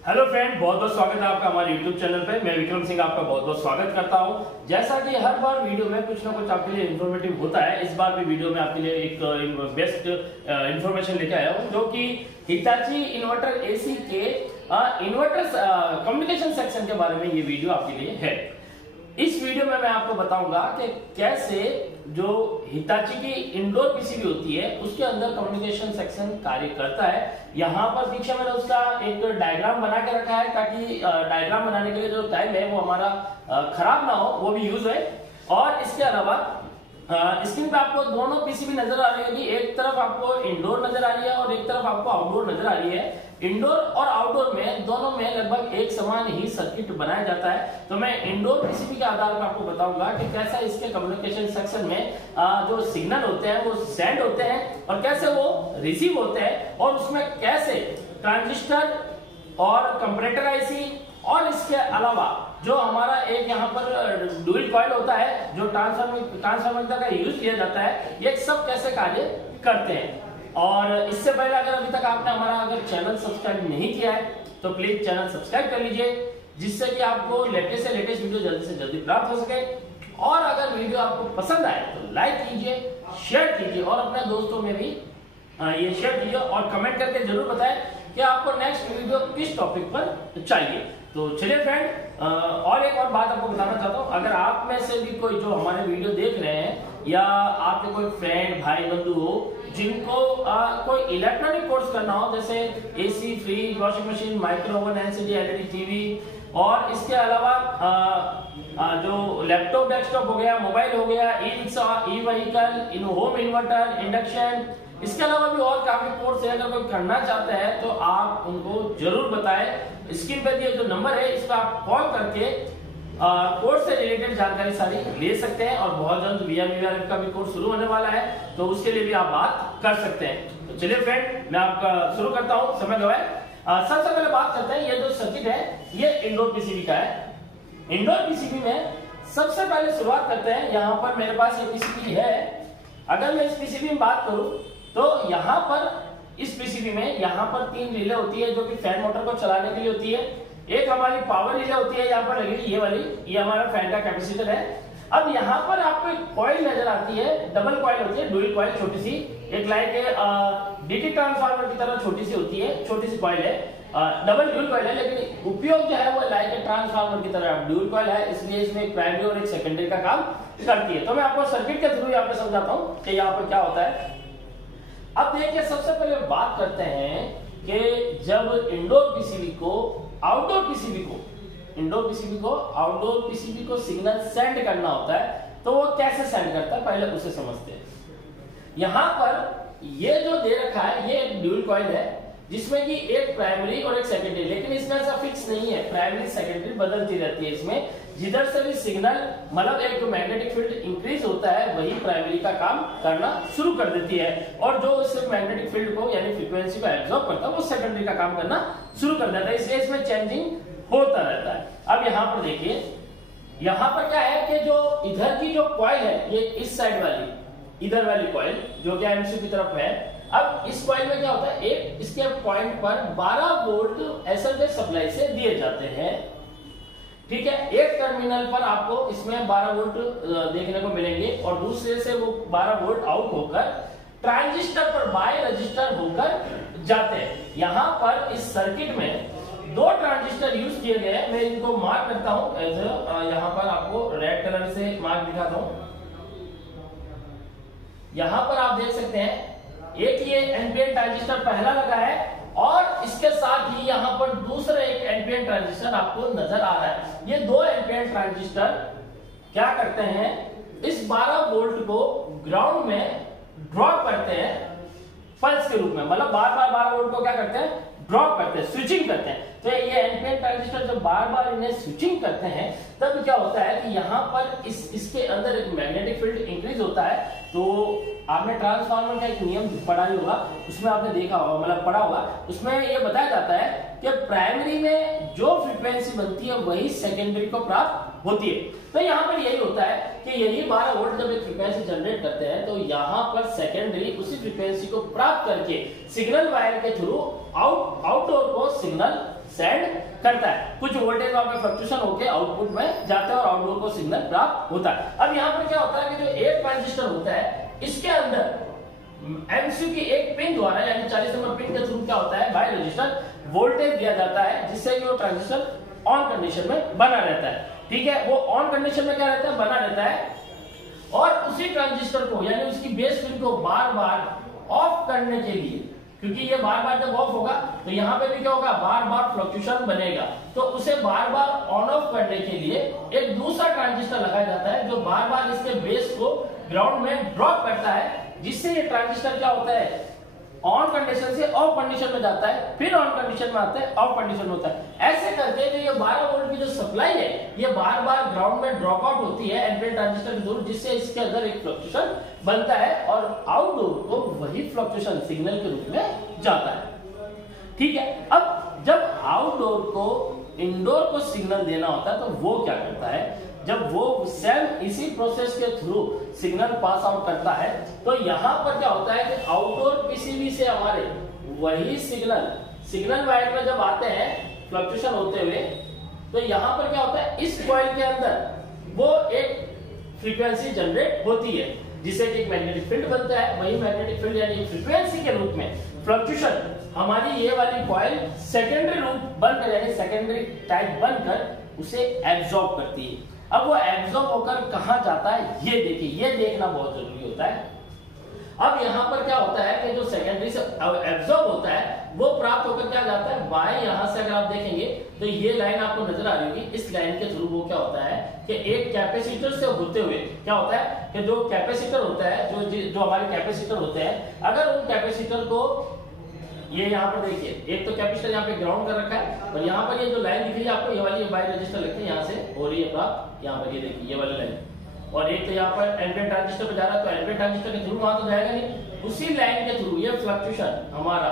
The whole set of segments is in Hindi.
हेलो फ्रेंड, बहुत बहुत स्वागत है आपका हमारे यूट्यूब चैनल पे। मैं विक्रम सिंह आपका बहुत बहुत स्वागत करता हूं। जैसा कि हर बार वीडियो में कुछ ना कुछ आपके लिए इन्फॉर्मेटिव होता है, इस बार भी वीडियो में आपके लिए एक बेस्ट इन्फॉर्मेशन लेके आया हूं, जो कि हिताची इन्वर्टर एसी के इन्वर्टर कम्युनिकेशन सेक्शन के बारे में ये वीडियो आपके लिए है। इस वीडियो में मैं आपको बताऊंगा कि कैसे जो हिताची की इंडोर पीसीबी होती है उसके अंदर कम्युनिकेशन सेक्शन कार्य करता है। यहाँ पर पीछे मैंने उसका एक डायग्राम बना के रखा है, ताकि डायग्राम बनाने के लिए जो टाइम है वो हमारा खराब ना हो, वो भी यूज है। और इसके अलावा स्क्रीन पे आपको दोनों पीसीबी नजर आ रही होगी। एक तरफ आपको इंडोर नजर आ रही है और एक तरफ आपको आउटडोर नजर आ रही है। इंडोर और आउटडोर में दोनों में लगभग एक समान ही सर्किट बनाया जाता है। तो मैं इंडोर पीसीबी के आधार पर आपको बताऊंगा कि कैसा इसके कम्युनिकेशन सेक्शन में जो सिग्नल होते हैं वो सेंड होते हैं और कैसे वो रिसीव होते हैं, और उसमें कैसे ट्रांजिस्टर और कंपैरेटर आईसी और इसके अलावा जो हमारा एक यहाँ पर ड्यूल कॉइल होता है जो ट्रांसफार्मर का यूज किया जाता है, ये सब कैसे कार्य करते हैं। और इससे पहले अगर अभी तक आपने हमारा चैनल सब्सक्राइब नहीं किया है तो प्लीज चैनल सब्सक्राइब कर लीजिए, जिससे कि आपको लेटेस्ट से लेटेस्ट वीडियो जल्दी से जल्दी प्राप्त हो सके। और अगर वीडियो आपको पसंद आए तो लाइक कीजिए, शेयर कीजिए और अपने दोस्तों में भी ये शेयर कीजिए और कमेंट करके जरूर बताएं कि आपको नेक्स्ट वीडियो किस टॉपिक पर चाहिए। तो चलिए फ्रेंड, और एक और बात आपको बताना चाहता हूँ। अगर आप में से भी कोई जो हमारे वीडियो देख रहे हैं या आपके कोई फ्रेंड भाई बंधु हो जिनको कोई इलेक्ट्रॉनिक कोर्स करना हो, जैसे AC, fridge, washing machine, microwave, LCD, LED TV, और इसके अलावा जो लैपटॉप, डेस्कटॉप हो गया, मोबाइल हो गया, e rickshaw, e vehicle, home inverter, induction, इसके अलावा भी और काफी कोर्स है। अगर कोई करना चाहते हैं तो आप उनको जरूर बताएं। स्क्रीन पर दिए जो नंबर है इस पर आप कॉल करके कोर्स से रिलेटेड जानकारी सारी ले सकते हैं। और बहुत जल्द वीआरएफ का भी कोर्स शुरू होने वाला है, तो उसके लिए भी आप बात कर सकते हैं। तो चलिए फ्रेंड, मैं आपका शुरू करता हूँ समय गवाए। सबसे पहले बात करते हैं, ये जो सर्किट है ये इंडोर पीसीबी का है। इंडोर पीसीबी में सबसे पहले शुरुआत करते हैं। यहाँ पर मेरे पास ये पीसीबी है। अगर मैं इस पीसीबी में बात करूं तो यहाँ पर इस पीसीबी में यहाँ पर 3 रिले होती है जो कि फैन मोटर को चलाने के लिए होती है। एक हमारी पावर रिले होती है यहाँ पर लगी, ये वाली, ये हमारा फैन का कैपेसिटर है। अब यहाँ पर आपको एक कॉइल नजर आती है, डबल कॉइल होती है, ड्यूल कॉइल, छोटी सी, एक लाइक डीसी ट्रांसफार्मर की तरह छोटी सी होती है, छोटी सी कॉइल है, डबल ड्यूल कॉइल है, लेकिन उपयोग जो है वो लाइक ट्रांसफार्मर की तरह ड्यूल कॉइल है, इसलिए इसमें एक प्राइमरी और एक सेकेंडरी का काम करती है। तो मैं आपको सर्किट के थ्रू यहाँ पे समझाता हूँ कि यहाँ पर क्या होता है। अब देखिए, सबसे पहले बात करते हैं कि जब इंडोर पीसीबी को आउटडोर पीसीबी को सिग्नल सेंड करना होता है तो वो कैसे सेंड करता है, पहले उसे समझते हैं। यहाँ पर ये जो दे रखा है ये एक ड्यूल कॉइल है जिसमें कि एक प्राइमरी और एक सेकेंडरी, लेकिन इसमें ऐसा फिक्स नहीं है, प्राइमरी सेकेंडरी बदलती रहती है। इसमें जिधर से भी सिग्नल मतलब एक मैग्नेटिक फील्ड इंक्रीज होता है वही प्राइमरी का काम करना शुरू कर देती है, और जो इस मैग्नेटिक फील्ड को यानी फ्रीक्वेंसी को एब्जॉर्ब करता है वो सेकेंडरी का काम करना शुरू कर देता है, इसलिए इसमें चेंजिंग होता रहता है। अब यहाँ पर देखिए, यहाँ पर क्या है कि जो इधर की जो कॉइल है ये इस साइड वाली, इधर वाली कॉइल जो कि एमसी की तरफ है। अब इस कॉइल में क्या होता है, एक इसके पॉइंट पर 12 वोल्ट एसएमएस सप्लाई से दिए जाते हैं, ठीक है। एक टर्मिनल पर आपको इसमें 12 वोल्ट देखने को मिलेंगे और दूसरे से वो 12 वोल्ट आउट होकर ट्रांजिस्टर पर बाय रजिस्टर होकर जाते हैं। यहाँ पर इस सर्किट में 2 ट्रांजिस्टर यूज किए गए हैं। मैं इनको मार्क करता हूँ, यहाँ पर आपको रेड कलर से मार्क दिखाता हूँ। यहाँ पर आप देख सकते हैं एक ये एनपीएन ट्रांजिस्टर पहला लगा है और इसके साथ ही यहाँ पर दूसरा एक एनपीएन ट्रांजिस्टर आपको नजर आ रहा है। ये 2 एनपीएन ट्रांजिस्टर क्या करते हैं, इस 12 वोल्ट को ग्राउंड में ड्रॉप करते हैं पल्स के रूप में, मतलब बार बार 12 वोल्ट को क्या करते हैं, ड्रॉप करते हैं, स्विचिंग करते हैं। तो ये एनपीएन ट्रांजिस्टर जब बार बार इन्हें स्विचिंग करते हैं तब क्या होता है कि यहाँ पर इसके अंदर एक मैग्नेटिक फील्ड इंक्रीज होता है। तो आपने ट्रांसफार्मर का एक नियम पढ़ा ही होगा, उसमें आपने देखा होगा, मतलब पढ़ा होगा, उसमें ये बताया जाता है कि प्राइमरी में जो फ्रीक्वेंसी बनती है वही सेकेंडरी को प्राप्त होती है। तो यहाँ पर यही होता है कि यही 12 वोल्ट जब एक फ्रीक्वेंसी जनरेट करते हैं तो यहाँ पर सेकेंडरी उसी फ्रीक्वेंसी को प्राप्त करके सिग्नल वायर के थ्रू आउटडोर को सिग्नल सेंड करता है। कुछ वोल्टेज वहां पे फ्लक्चुएशन होकर आउटपुट में जाता है और आउटपुट को सिग्नल प्राप्त होता है। अब यहाँ पर क्या होता है कि जो एक ट्रांजिस्टर होता है इसके अंदर एमसीयू की एक पिन द्वारा यानी 40 नंबर पिन के थ्रू क्या होता है बाय रजिस्टर वोल्टेज दिया जाता है, जिससे कि वो ट्रांजिस्टर ऑन कंडीशन में बना रहता है। ठीक है, वो ऑन कंडीशन में क्या रहता है, बना रहता है। और उसी ट्रांजिस्टर को यानी उसकी बेस पिन को बार बार ऑफ करने के लिए, क्योंकि ये बार बार जब ऑफ होगा तो यहाँ पे भी क्या होगा, बार बार फ्लक्चुएशन बनेगा, तो उसे बार बार ऑन ऑफ करने के लिए एक दूसरा ट्रांजिस्टर लगाया जाता है जो बार बार इसके बेस को ग्राउंड में ड्रॉप करता है, जिससे ये ट्रांजिस्टर क्या होता है ऑन कंडीशन से ऑफ कंडीशन में जाता है, फिर ऑन कंडीशन में आता है, ऑफ कंडीशन में होता है। ऐसे करके जो ये 12 वोल्ट की जो सप्लाई है ये बार बार ग्राउंड में ड्रॉप आउट होती है एनपीएन ट्रांजिस्टर के थ्रू, जिससे इसके अंदर एक फ्लक्चुएशन बनता है और आउटडोर को वही फ्लक्चुएशन सिग्नल के रूप में जाता है। ठीक है, अब जब आउटडोर को इंडोर को सिग्नल देना होता है तो वो क्या करता है, जब वो सेम इसी प्रोसेस के थ्रू सिग्नल पास आउट करता है तो यहाँ पर क्या होता है कि आउटडोर पीसीबी से हमारे वही सिग्नल वायर में जब आते हैं फ्लक्चुएशन होते हुए, तो यहाँ पर क्या होता है इस कॉइल के अंदर वो एक फ्रीक्वेंसी जनरेट होती है, जिससे कि एक मैग्नेटिक फील्ड बनता है। वही मैग्नेटिक फील्ड यानी फ्रीक्वेंसी के रूप में फ्लक्चुएशन हमारी ये वाली कॉइल सेकेंडरी रूप बनकर यानी सेकेंडरी टाइप बनकर उसे एब्जॉर्ब करती है। अब वो एब्जॉर्ब होकर कहां जाता है ये देखिए, ये देखना बहुत जरूरी होता है। अब यहाँ पर क्या होता है कि जो सेकेंडरी से एब्जॉर्ब होता है वो प्राप्त होकर क्या जाता है बाएं, यहां से अगर आप देखेंगे तो ये लाइन आपको नजर आ रही होगी, इस लाइन के थ्रू वो क्या होता है कि एक कैपेसिटर से होते हुए क्या होता है कि जो कैपेसिटर होता है जो हमारे कैपेसिटर होते हैं, अगर उन कैपेसिटर को ये यहाँ पर देखिए, एक तो कैपेसिटर यहाँ पे ग्राउंड कर रखा है और यहाँ पर ये जो लाइन दिख रही है आपको, ये वाली बाई रजिस्टर लगती है यहाँ से और ये प्राप्त यहाँ पर ये देखिए ये वाली लाइन, और एक तो यहाँ पर एनपीएन ट्रांजिस्टर पे जा रहा है तो एनपीएन ट्रांजिस्टर के थ्रू वहां तो जाएगा नहीं, उसी लाइन के थ्रू ये फ्लक्चुएशन हमारा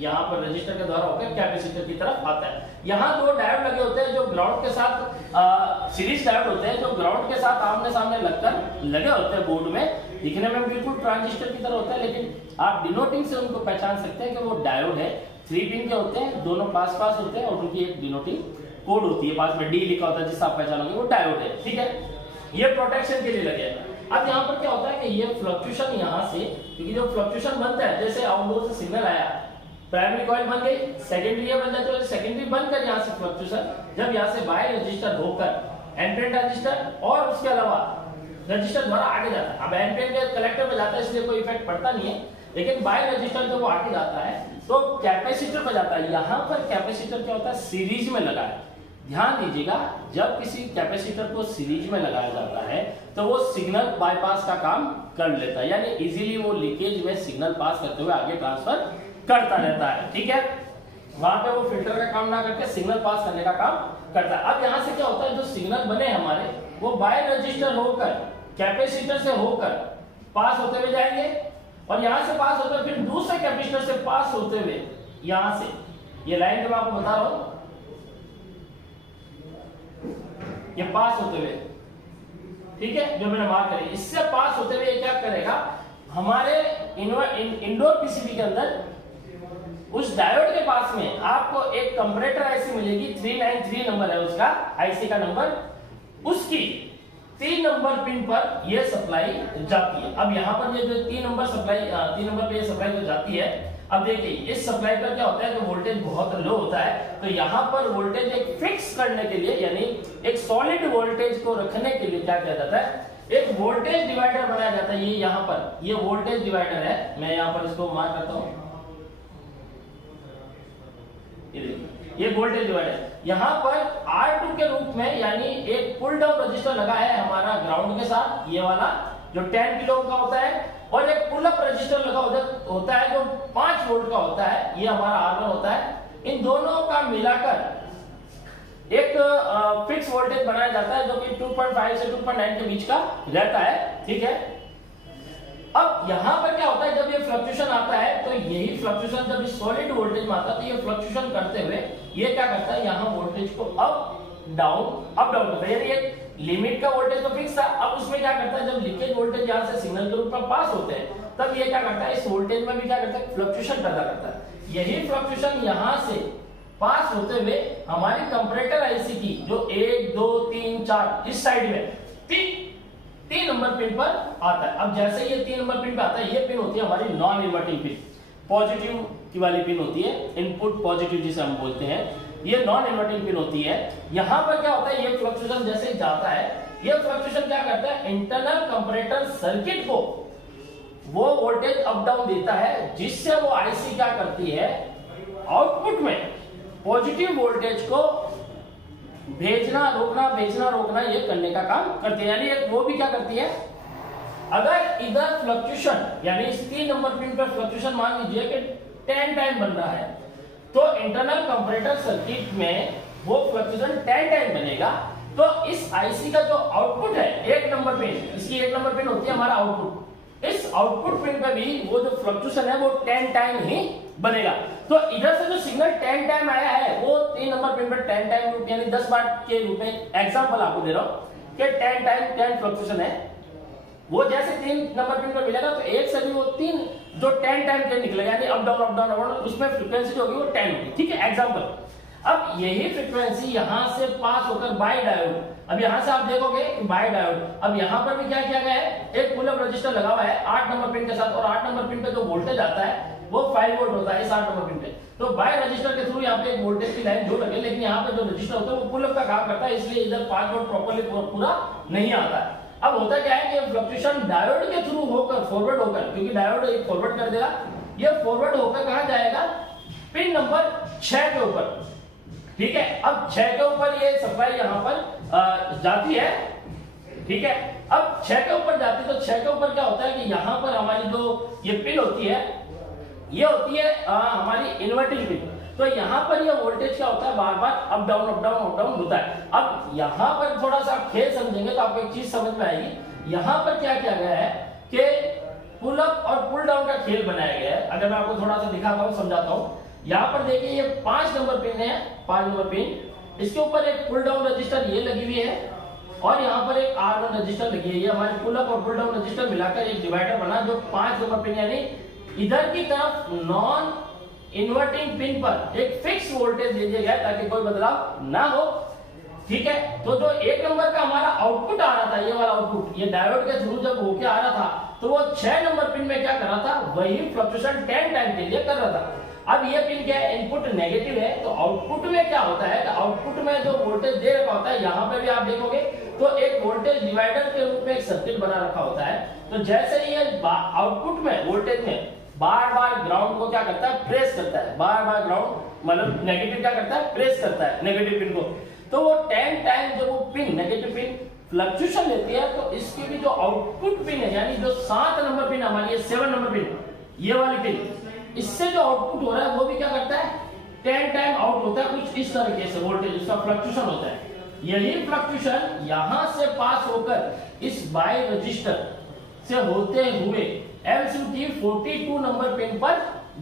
यहाँ पर रजिस्टर के द्वारा होकर कैपेसिटर की तरफ आता है। यहाँ दो डायोड लगे होते हैं जो ग्राउंड के साथ सीरीज डायोड होते हैं जो ग्राउंड के साथ आमने सामने लगकर लगे होते हैं बोर्ड में, दिखने में बिल्कुल ट्रांजिस्टर की तरह होता है, लेकिन आप डिनोटिंग से उनको पहचान सकते हैं कि वो डायोड है। 3 पिन के होते हैं, दोनों पास पास होते हैं और उनकी एक डिनोटिंग कोड होती है, पास में डी लिखा होता है जिससे आप पहचानोगे वो डायोड है। ठीक है, ये प्रोटेक्शन के लिए लगे। अब यहाँ पर क्या होता है कि ये फ्लक्चुएशन यहाँ से, क्योंकि जो फ्लक्चुएशन बनता है जैसे आउटडोर से सिग्नल आया, प्राइमरी कॉइल बन गई, सेकेंडरी बन जाती है, सेकेंडरी बनकर यहाँ से फ्लक्चुएशन जब यहाँ से बाय रजिस्टर होकर एनपीएन ट्रांजिस्टर और उसके अलावा रजिस्टर द्वारा आगे जाता है। अब एनपीएन के कलेक्टर में जाता है इसलिए कोई इफेक्ट पड़ता नहीं है, लेकिन बाय रजिस्टर जब वो आगे जाता है तो कैपेसिटर पे जाता है। यहाँ पर कैपेसिटर क्या होता है सीरीज में लगा है। ध्यान दीजिएगा, जब किसी कैपेसिटर को सीरीज में लगाया जाता है तो वो सिग्नल बाईपास का काम कर लेता है, यानी इजीली वो लीकेज में सिग्नल पास करते हुए आगे ट्रांसफर करता रहता है। ठीक है, वहां पे वो फिल्टर का काम ना करके सिग्नल पास करने का काम करता है। अब यहाँ से क्या होता है, जो सिग्नल बने हमारे वो बाय रजिस्टर होकर कैपेसिटर से होकर पास होते हुए जाएंगे और यहां से पास होते हुए फिर दूसरे कैपेसिटर से पास होते हुए यहां से, ये लाइन जो मैं आपको बता रहा हूं, ये पास होते हुए, ठीक है, जो मैंने मार्क करी, इससे पास होते हुए क्या करेगा हमारे इंडोर पीसीबी के अंदर उस डायोड के पास में आपको एक कंपैरेटर आईसी मिलेगी, 393 नंबर है उसका आईसी का नंबर, उसकी 3 नंबर पिन पर यह सप्लाई जाती है। अब यहाँ पर ये जो 3 नंबर पे ये सप्लाई जो जाती है, अब देखिए इस सप्लाई पर क्या होता है कि वोल्टेज बहुत लो होता है, तो यहाँ पर वोल्टेज एक फिक्स करने के लिए यानी एक सॉलिड वोल्टेज को रखने के लिए क्या किया जाता है, एक वोल्टेज डिवाइडर बनाया जाता है। ये यहाँ पर ये वोल्टेज डिवाइडर है, मैं यहाँ पर इसको मार्क करता हूँ, ये वोल्टेज डिवाइडर यहाँ पर R2 के रूप में, यानी एक पुल डाउन रजिस्टर लगा है हमारा ग्राउंड के साथ, ये वाला जो 10 किलो का होता है, और एक पुल अप रजिस्टर लगा होता है जो 5 वोल्ट का होता है, ये हमारा R1 होता है। इन दोनों का मिलाकर एक फिक्स वोल्टेज बनाया जाता है जो कि 2.5 से 2.9 के बीच का रहता है। ठीक है, अब यहां पर क्या होता है, जब ये फ्लक्चुएशन आता है तो यही फ्लक्चुएशन जब इस सॉलिड वोल्टेज में आता है तो ये फ्लक्चुएशन करते हुए ये क्या करता है, यहाँ वोल्टेज को अप डाउन करता है, यानी एक लिमिट का वोल्टेज तो फिक्स था, अब उसमें क्या करता है, जब लीकेज वोल्टेज यहाँ से सिग्नल के रूप में पास होते हैं तब ये क्या करता है, इस वोल्टेज में भी क्या करता है फ्लक्चुएशन पैदा करता है। यही फ्लक्चुएशन यहाँ से पास होते हुए हमारी कंपैरेटर आईसी की जो 1 2 3 4 इस साइड में तीन नंबर पिन पर आता है। अब जैसे ये 3 नंबर पिन पे आता है, ये पिन होती है हमारी नॉन इन्वर्टिंग पिन, पॉजिटिव की वाली पिन होती है, इनपुट पॉजिटिव जिसे हम बोलते हैं, ये नॉन इन्वर्टिंग पिन होती है। यहां पर क्या होता है, ये फ्लक्चुएशन जैसे जाता है, ये फ्लक्चुएशन क्या करता है, इंटरनल कंपैरेटर सर्किट को वो वोल्टेज अप डाउन देता है, जिससे वो आईसी क्या करती है, आउटपुट में पॉजिटिव वोल्टेज को भेजना रोकना ये करने का काम करती है। यानी वो भी क्या करती है, अगर इधर फ्लक्चुएशन यानी इस 3 नंबर पिन पर फ्लक्चुएशन मान लीजिए कि 10 टाइम बन रहा है, तो इंटरनल कंपैरेटर सर्किट में वो फ्लक्चुएशन 10 टाइम बनेगा। तो इस आईसी का जो आउटपुट है 1 नंबर पिन, इसकी 1 नंबर पिन होती है हमारा आउटपुट, इस आउटपुट पिन पे भी वो जो फ्लक्चुएशन है वो 10 टाइम ही बनेगा। तो इधर से जो सिग्नल 10 टाइम आया है वो 3 नंबर पिन पर 10 टाइम यानी 10 बार के रूप में एग्जांपल आपको दे रहा हूं कि 10 टाइम 10 फ्लक्चुएशन है, वो जैसे 3 नंबर पिन पर मिलेगा तो एक से भी वो 3 जो 10 टाइम के निकलेगा, यानी अप डाउन उसमें फ्रीक्वेंसी जो होगी वो 10 होगी। ठीक है, एग्जांपल। अब यही फ्रीक्वेंसी यहां से पास होकर बाय डायोड, अब यहां से आप देखोगे बाय डायोड, अब यहां पर भी क्या किया गया है, एक पुल अप रजिस्टर लगा हुआ है 8 नंबर पिन के साथ, और 8 नंबर पिन पे जो वोल्टेज आता है वो 5 वोल्ट होता है इस 8 नंबर पिन पे। तो बाय रजिस्टर के थ्रू यहाँ पे एक वोल्टेज की लाइन जो लगे, लेकिन यहाँ पे जो रजिस्टर होता है वो पुल अप का काम करता है, इसलिए इधर 5 वोल्ट प्रॉपर्ली पूरा नहीं आता है। अब होता क्या है कि फ्लक्चुएशन डायोड के थ्रू होकर फॉरवर्ड होकर, क्योंकि डायोड एक फॉरवर्ड कर देगा, ये फॉरवर्ड होकर कहां जाएगा, पिन नंबर 6 के ऊपर। ठीक है, अब 6 के ऊपर ये सप्लाई यहां पर जाती है। ठीक है, अब 6 के ऊपर जाती है, तो 6 के ऊपर क्या होता है कि यहां पर हमारी जो ये पिन होती है, ये होती है हमारी इन्वर्टिंग पिन। तो यहां पर ये वोल्टेज क्या होता है, बार बार अप डाउन होता है। अब यहां पर थोड़ा सा खेल समझेंगे तो आपको एक चीज समझ में आएगी, यहां पर क्या किया गया है कि पुल अप और पुल डाउन का खेल बनाया गया है। अगर मैं आपको थोड़ा सा दिखाता हूं, समझाता हूं, यहां पर देखिए ये 5 नंबर पिन है, 5 नंबर पिन, इसके ऊपर एक पुल डाउन रजिस्टर ये लगी हुई है, और यहाँ पर एक R1 रजिस्टर लगी है। ये हमारे पुल अप और पुल डाउन रजिस्टर मिलाकर एक डिवाइडर बना, जो 5 नंबर पिन यानी इधर की तरफ नॉन इन्वर्टिंग पिन पर एक फिक्स वोल्टेज दे दिया गया ताकि कोई बदलाव ना हो। ठीक है, तो जो 1 नंबर का हमारा आउटपुट आ रहा था, ये वाला आउटपुट, ये डायोड के थ्रू जब होके आ रहा था, तो वो 6 नंबर पिन में क्या कर रहा था, वही फ्लक्चुएशन 10 टाइम के लिए कर रहा था। अब ये पिन क्या है, इनपुट नेगेटिव है, तो आउटपुट में क्या होता है, आउटपुट में जो वोल्टेज दे रखा होता है, यहाँ पे भी आप देखोगे तो एक वोल्टेज डिवाइडर के रूप में एक सर्किट बना रखा होता है। तो जैसे ये आउटपुट में वोल्टेज में बार बार ग्राउंड को क्या करता है, प्रेस करता है, बार बार ग्राउंड मतलब नेगेटिव क्या करता है, प्रेस करता है नेगेटिव पिन को, तो वो 10 टाइम जब वो पिन नेगेटिव पिन फ्लक्चुएशन लेती है, तो इसकी भी जो आउटपुट पिन है, यानी जो 7 नंबर पिन हमारी है, 7 नंबर पिन, ये वाली पिन, इससे जो आउटपुट हो रहा है वो भी क्या करता है, 10 टाइम आउट होता है, कुछ इस तरीके से वोल्टेज उसका फ्लक्चुएशन होता है। यही फ्लक्चुएशन यहां से पास होकर इस बाय रजिस्टर से होते हुए LCD 42 नंबर पिन पर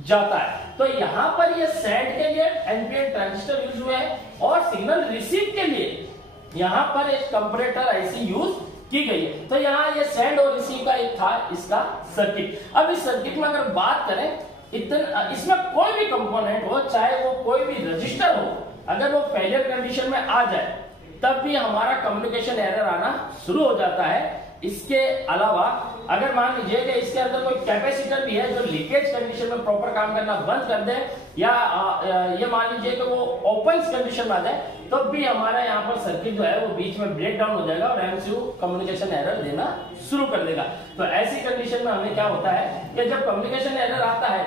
जाता है। तो यहां पर ये सेंड के लिए एनपीएन ट्रांजिस्टर यूज हुए हैं, और सिग्नल रिसीव के लिए यहां पर एक कंपैरेटर आईसी यूज की गई है। तो यहाँ ये सेंड और रिसीव का एक था इसका सर्किट। अब इस सर्किट में अगर बात करें, इसमें कोई भी कंपोनेंट हो, चाहे वो कोई भी रजिस्टर हो, अगर वो फेलियर कंडीशन में आ जाए तब भी हमारा कम्युनिकेशन एरर आना शुरू हो जाता है। इसके अलावा अगर मान लीजिए कि इसके अंदर कोई कैपेसिटर भी है जो लीकेज कंडीशन में प्रॉपर काम करना बंद कर दे, या ये मान लीजिए कि वो ओपन कंडीशन में आ जाए, तब भी हमारा यहाँ पर सर्किट जो है वो बीच में ब्रेक डाउन हो जाएगा और एमसीयू कम्युनिकेशन एरर देना शुरू कर देगा। तो ऐसी कंडीशन में हमें क्या होता है कि जब कम्युनिकेशन एरर आता है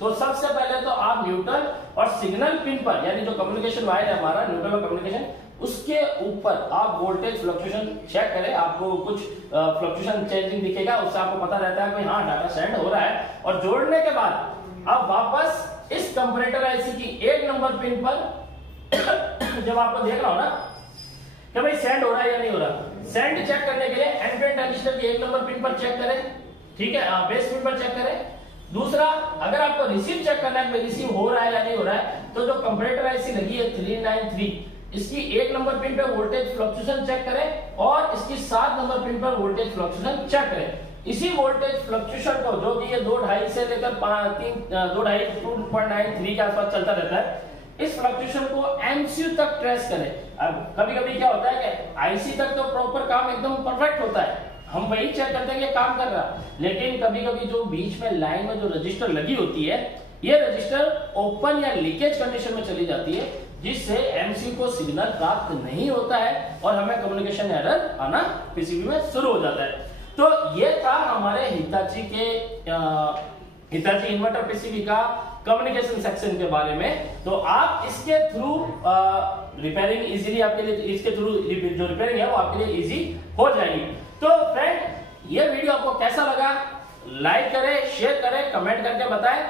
तो सबसे पहले तो आप न्यूट्रल और सिग्नल पिन पर, यानी जो कम्युनिकेशन वायर है हमारा न्यूट्रल और कम्युनिकेशन, उसके ऊपर आप वोल्टेज फ्लक्चुएशन चेक करें। आपको कुछ फ्लक्चुएशन चेंजिंग दिखेगा, उससे आपको पता रहता है कि हाँ डाटा सेंड हो रहा है। और जोड़ने के बाद आप वापस इस कंपैरेटर आईसी की 1 नंबर पिन पर जब आपको देखना हो ना कि भाई सेंड हो रहा है या नहीं हो रहा, सेंड चेक करने के लिए एनपीएन ट्रांजिस्टर की 1 नंबर पिन पर चेक करें, ठीक है, बेस पिन पर चेक करें। दूसरा, अगर आपको रिसीव चेक करना है कि रिसीव हो रहा है या नहीं हो रहा है, तो जो कंपैरेटर आईसी लगी है 393, इसकी 1 नंबर पिन पे वोल्टेज फ्लक्चुएशन चेक करें और इसकी 7 नंबर पिन पर वोल्टेज फ्लक्चुएशन चेक करें। इसी वोल्टेज फ्लक्चुएशन को, जो कि ये 2.5 से लेकर 2.93 के आसपास चलता रहता है, इस फ्लक्चुएशन को एमसीयू तक ट्रेस करें। अब कभी कभी क्या होता है कि आईसी तक तो प्रॉपर काम एकदम परफेक्ट होता है, हम वही चेक करते हैं कि काम कर रहा, लेकिन कभी कभी जो बीच में लाइन में जो रजिस्टर लगी होती है, ये रजिस्टर ओपन या लीकेज कंडीशन में चली जाती है, जिससे एमसीयू को सिग्नल प्राप्त नहीं होता है और हमें कम्युनिकेशन एरर आना पीसीबी में शुरू हो जाता है। तो ये था हमारे हिताची के हिताची इन्वर्टर पीसीबी का कम्युनिकेशन सेक्शन के बारे में। तो आप इसके थ्रू रिपेयरिंग इजीली आपके लिए, इसके थ्रू जो रिपेयरिंग है वो आपके लिए इजी हो जाएगी। तो फ्रेंड, ये वीडियो आपको कैसा लगा, लाइक करें, शेयर करें, कमेंट करके बताएं,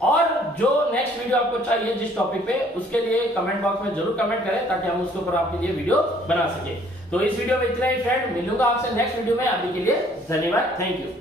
और जो नेक्स्ट वीडियो आपको चाहिए जिस टॉपिक पे, उसके लिए कमेंट बॉक्स में जरूर कमेंट करें ताकि हम उसके ऊपर आपके लिए वीडियो बना सके। तो इस वीडियो में इतना ही फ्रेंड, मिलूंगा आपसे नेक्स्ट वीडियो में। अभी के लिए धन्यवाद, थैंक यू।